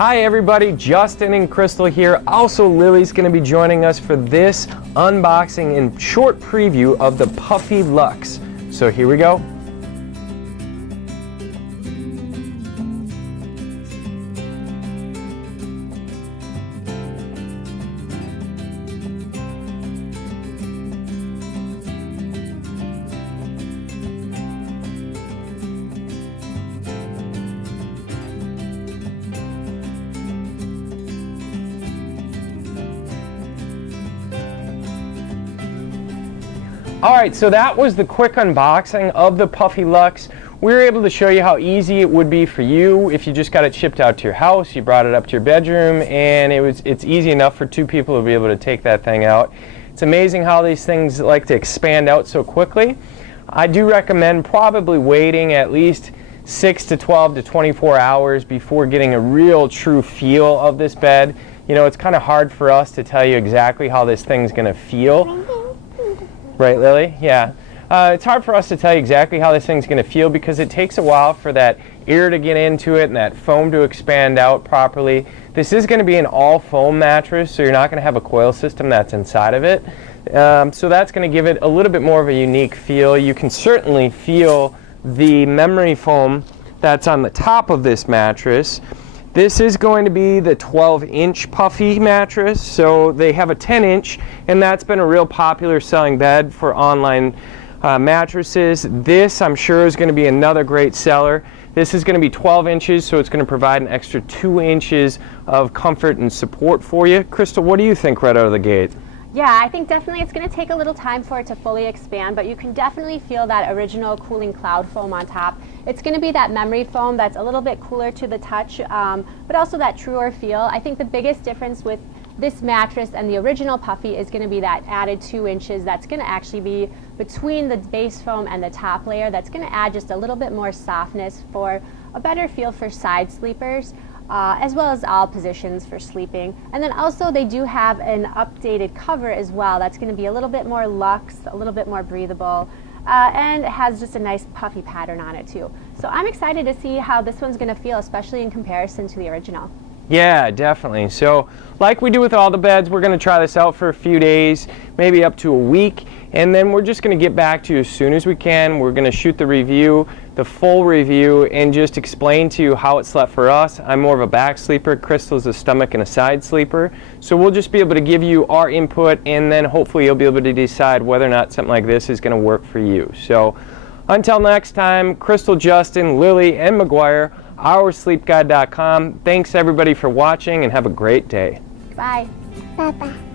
Hi everybody, Justin and Crystal here. Also, Lily's going to be joining us for this unboxing and short preview of the Puffy Luxe. So here we go. Alright, so that was the quick unboxing of the Puffy Luxe. We were able to show you how easy it would be for you if you just got it shipped out to your house, you brought it up to your bedroom, and it's easy enough for two people to be able to take that thing out. It's amazing how these things like to expand out so quickly. I do recommend probably waiting at least 6 to 12 to 24 hours before getting a real true feel of this bed. You know, it's kind of hard for us to tell you exactly how this thing's going to feel. Right, Lily? Yeah. It's hard for us to tell you exactly how this thing's going to feel because it takes a while for that air to get into it and that foam to expand out properly. This is going to be an all-foam mattress, so you're not going to have a coil system that's inside of it. So that's going to give it a little bit more of a unique feel. You can certainly feel the memory foam that's on the top of this mattress. This is going to be the 12-inch Puffy mattress, so they have a 10-inch, and that's been a real popular selling bed for online mattresses. This, I'm sure, is going to be another great seller. This is going to be 12 inches, so it's going to provide an extra 2 inches of comfort and support for you. Crystal, what do you think right out of the gate? Yeah, I think definitely it's going to take a little time for it to fully expand, but you can definitely feel that original cooling cloud foam on top. It's going to be that memory foam that's a little bit cooler to the touch, but also that truer feel. I think the biggest difference with this mattress and the original Puffy is going to be that added 2 inches that's going to actually be between the base foam and the top layer. That's going to add just a little bit more softness for a better feel for side sleepers. As well as all positions for sleeping. And then also they do have an updated cover as well that's going to be a little bit more luxe, a little bit more breathable, and it has just a nice puffy pattern on it too. So I'm excited to see how this one's going to feel, especially in comparison to the original. Yeah, definitely. So like we do with all the beds, we're going to try this out for a few days, maybe up to a week, and then we're just going to get back to you as soon as we can. We're going to shoot the review, the full review, and just explain to you how it slept for us. I'm more of a back sleeper. Crystal's a stomach and a side sleeper. So we'll just be able to give you our input, and then hopefully you'll be able to decide whether or not something like this is going to work for you. So until next time, Crystal, Justin, Lily, and McGuire, oursleepguide.com. Thanks everybody for watching and have a great day. Bye. Bye-bye.